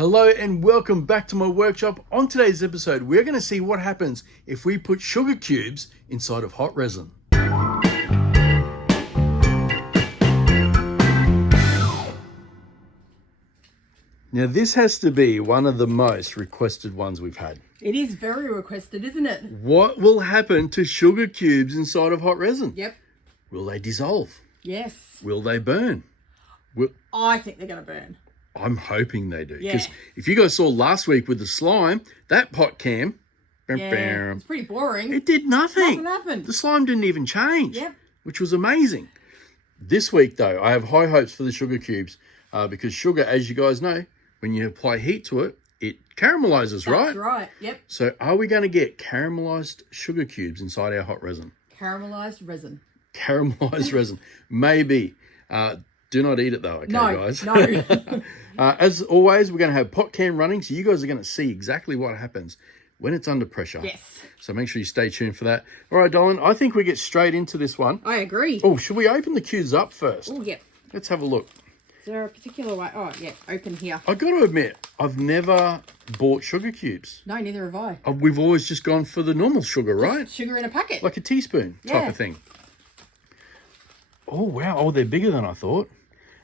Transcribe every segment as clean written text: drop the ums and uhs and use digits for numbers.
Hello and welcome back to my workshop. On today's episode, we're going to see what happens if we put sugar cubes inside of hot resin. Now this has to be one of the most requested ones we've had. It is very requested, isn't it? What will happen to sugar cubes inside of hot resin? Yep. Will they dissolve? Yes. Will they burn? I think they're going to burn. I'm hoping they do. Yeah. Because if you guys saw last week with the slime, that pot cam, It's pretty boring. it did nothing. Nothing happened. The slime didn't even change, Yep. which was amazing. This week, though, I have high hopes for the sugar cubes because sugar, as you guys know, when you apply heat to it, it caramelizes, right? That's right. Yep. So are we going to get caramelized sugar cubes inside our hot resin? Caramelized resin. Caramelized resin. Maybe. Do not eat it, though, okay, No, guys? no. As always, we're going to have pot cam running, so you guys are going to see exactly what happens when it's under pressure. Yes. So make sure you stay tuned for that. All right, Dolan, I think we get straight into this one. I agree. Oh, should we open the cubes up first? Oh, yeah. Let's have a look. Is there a particular way? Oh, yeah. Open here. I got to admit, I've never bought sugar cubes. No, neither have I. We've always just gone for the normal sugar, right? Sugar in a packet. Like a teaspoon type of thing. Oh, wow. Oh, they're bigger than I thought.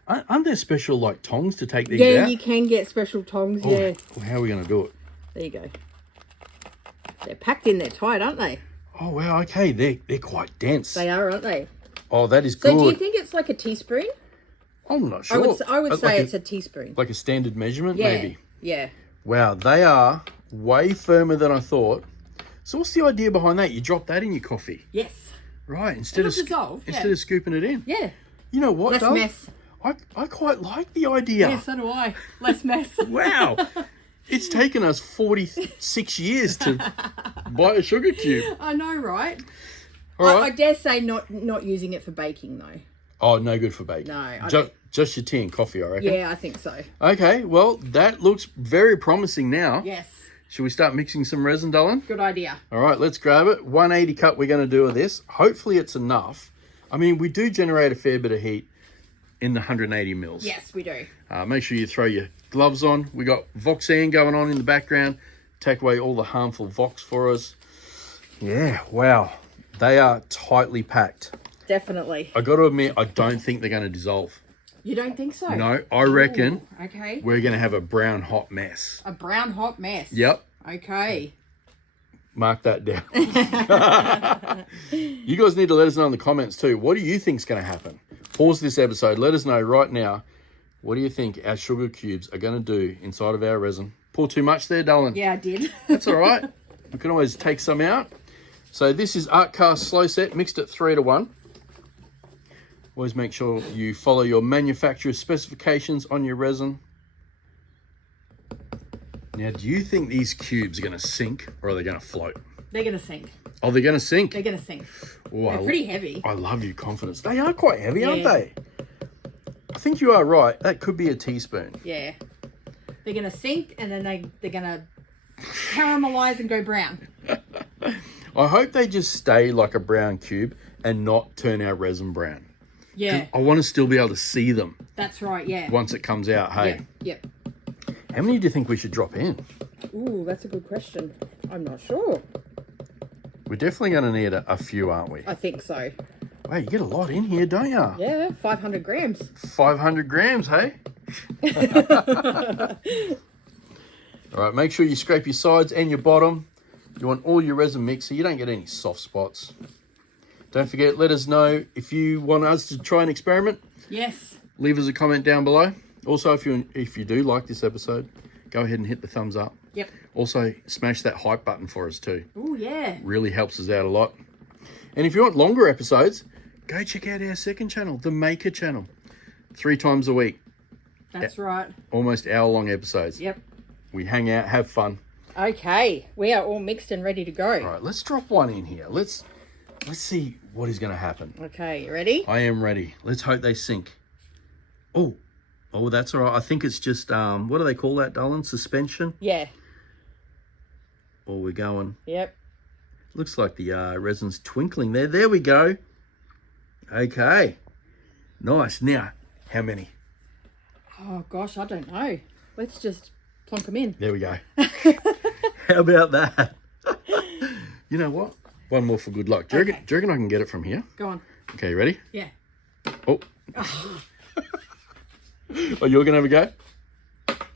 Aren't there special, like, tongs to take these out? Yeah, you can get special tongs, yeah. Well, how are we going to do it? There you go. They're packed in there tight, aren't they? Oh, wow. Okay. They're quite dense. They are, aren't they? Oh, that is good. So do you think it's like a teaspoon? I'm not sure. I would say it's a teaspoon. Like a standard measurement, Yeah, maybe? yeah. Wow, they are way firmer than I thought. So what's the idea behind that? You drop that in your coffee. Yes. Right, instead of scooping it in. Yeah. You know what, Less Dom? mess. I quite like the idea. Yeah, so do I. Less mess. Wow. It's taken us 46 years to buy a sugar cube. I know, right? All right. I dare say not using it for baking, though. Oh, no good for baking. No. Just your tea and coffee, I reckon. Yeah, I think so. Okay, well, that looks very promising now. Yes. Should we start mixing some resin, Dolan? Good idea. All right, let's grab it. 180 cup we're going to do of this. Hopefully it's enough. I mean, we do generate a fair bit of heat in the 180 mils. Yes, we do. Make sure you throw your gloves on. We got Voxan going on in the background. Take away all the harmful Vox for us. Yeah, wow. They are tightly packed. Definitely. I got to admit, I don't think they're going to dissolve. You don't think so? No, I reckon okay. we're going to have a brown hot mess. A brown hot mess. Yep. Okay. Mark that down. You guys need to let us know in the comments too. What do you think's going to happen? Pause this episode. Let us know right now. What do you think our sugar cubes are going to do inside of our resin? Pour too much there, Dolan? Yeah, I did. That's all right. We can always take some out. So this is Art Cast Slow Set mixed at 3:1. Always make sure you follow your manufacturer's specifications on your resin. Now, do you think these cubes are going to sink or are they going to float? They're going to sink. Oh, they're going to sink? They're going to sink. Ooh, They're pretty heavy. I love your confidence. They are quite heavy, aren't they? I think you are right. That could be a teaspoon. Yeah. They're going to sink and then they're going to caramelize and go brown. I hope they just stay like a brown cube and not turn our resin brown. Yeah. I want to still be able to see them. That's right, yeah. Once it comes out, hey? Yep. How many do you think we should drop in? Ooh, that's a good question. I'm not sure. We're definitely going to need a few, aren't we? I think so. Wow, you get a lot in here, don't you? Yeah, 500 grams. 500 grams, hey? All right, make sure you scrape your sides and your bottom. You want all your resin mixed so you don't get any soft spots. Don't forget, let us know if you want us to try an experiment. Yes. Leave us a comment down below. Also, if you do like this episode, go ahead and hit the thumbs up. Yep. Also, smash that hype button for us too. Oh, yeah. Really helps us out a lot. And if you want longer episodes, go check out our second channel, the Maker channel. 3 times a week. That's right. Almost hour-long episodes. Yep. We hang out, have fun. Okay. We are all mixed and ready to go. All right, let's drop one in here. Let's see what is going to happen. Okay, you ready? I am ready. Let's hope they sink. Oh, that's all right. I think it's just, what do they call that, Dolan? Suspension? Yeah. Oh, we're going. Yep. Looks like the resin's twinkling there. There we go. Okay. Nice. Now, how many? Oh, gosh, I don't know. Let's just plonk them in. There we go. How about that? You know what? One more for good luck. Do you reckon I can get it from here? Go on. Okay, you ready? Yeah. Oh. Oh, you're going to have a go?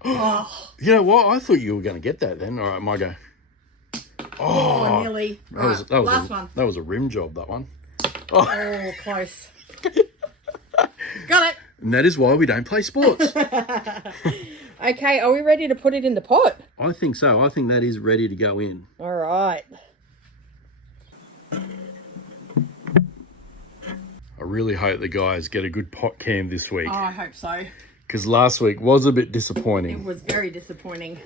Oh. You know what? I thought you were going to get that then. All right, my go. Oh, nearly. Last one. That was a rim job, that one. Oh, close. Got it. And that is why we don't play sports. Okay, are we ready to put it in the pot? I think so. I think that is ready to go in. All right. I really hope the guys get a good pot cam this week. Oh, I hope so. Because last week was a bit It disappointing. was very disappointing.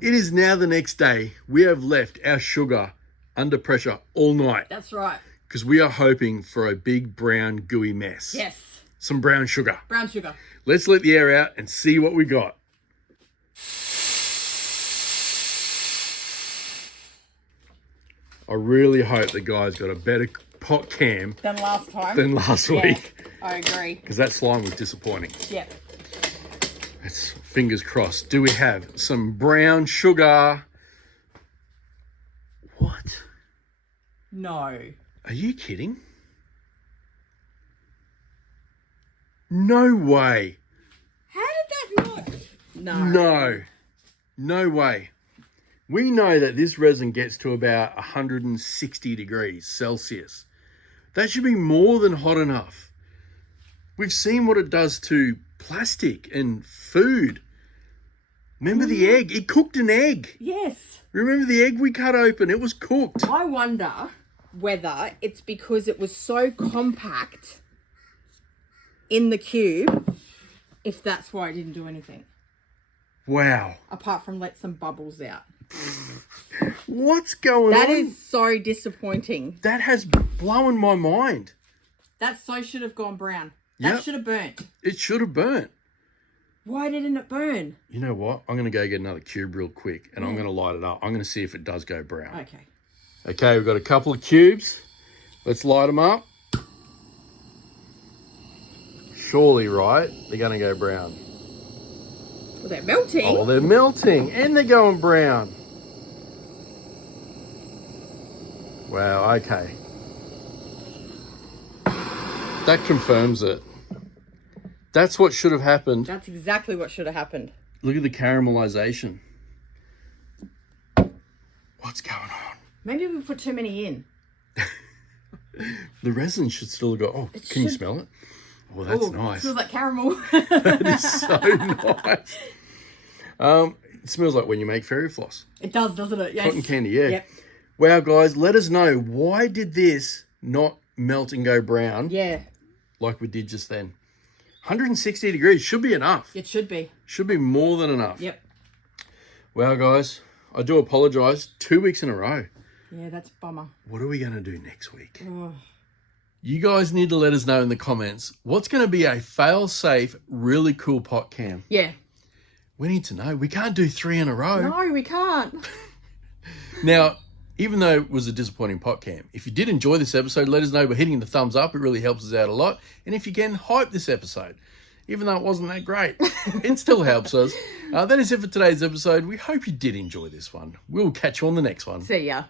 It is now the next day. We have left our sugar under pressure all night. That's right. Because we are hoping for a big brown gooey mess. Yes. Some brown sugar. Brown sugar. Let's let the air out and see what we got. I really hope the guys got a better pot cam Than last time. than last week. I agree. Because that slime was disappointing. Yep. Let's fingers crossed. Do we have some brown sugar? What? No. Are you kidding? No way. How did that not? No. No. No way. We know that this resin gets to about 160 degrees Celsius. That should be more than hot enough. We've seen what it does to plastic and food. Remember the egg? It cooked an egg. Yes. Remember the egg we cut open? It was cooked. I wonder whether it's because it was so compact in the cube, if that's why it didn't do anything. Wow. Apart from let some bubbles out. What's going on? That is so disappointing. That has blown my mind. That so should have gone brown. That Yep. should have burnt. It should have burnt. Why didn't it burn? You know what? I'm going to go get another cube real quick and I'm going to light it up. I'm going to see if it does go brown. Okay. Okay, we've got a couple of cubes. Let's light them up. Surely, right? They're going to go brown. Well, they're melting. Oh, they're melting and they're going brown. Wow, okay. That confirms it. That's what should have happened. That's exactly what should have happened. Look at the caramelization. What's going on? Maybe we put too many in. The resin should still go. Oh, can you smell it? Oh, that's Ooh, nice. It smells like caramel. That is so nice. It smells like when you make fairy floss. It does, doesn't it? Yes. Cotton candy, yeah. Yep. Wow, guys, let us know, why did this not melt and go brown Yeah, like we did just then? 160 degrees should be enough. it should be. Should be more than enough. Yep. Wow, guys, I do apologise. 2 weeks in a row. Yeah, that's a bummer. What are we going to do next week? Oh. You guys need to let us know in the comments what's going to be a fail-safe, really cool pot cam. Yeah. We need to know. We can't do 3 in a row. No, we can't. Now, even though it was a disappointing pot cam, if you did enjoy this episode, let us know by hitting the thumbs up. It really helps us out a lot. And if you can, hype this episode. Even though it wasn't that great, it still helps us. That is it for today's episode. We hope you did enjoy this one. We'll catch you on the next one. See ya.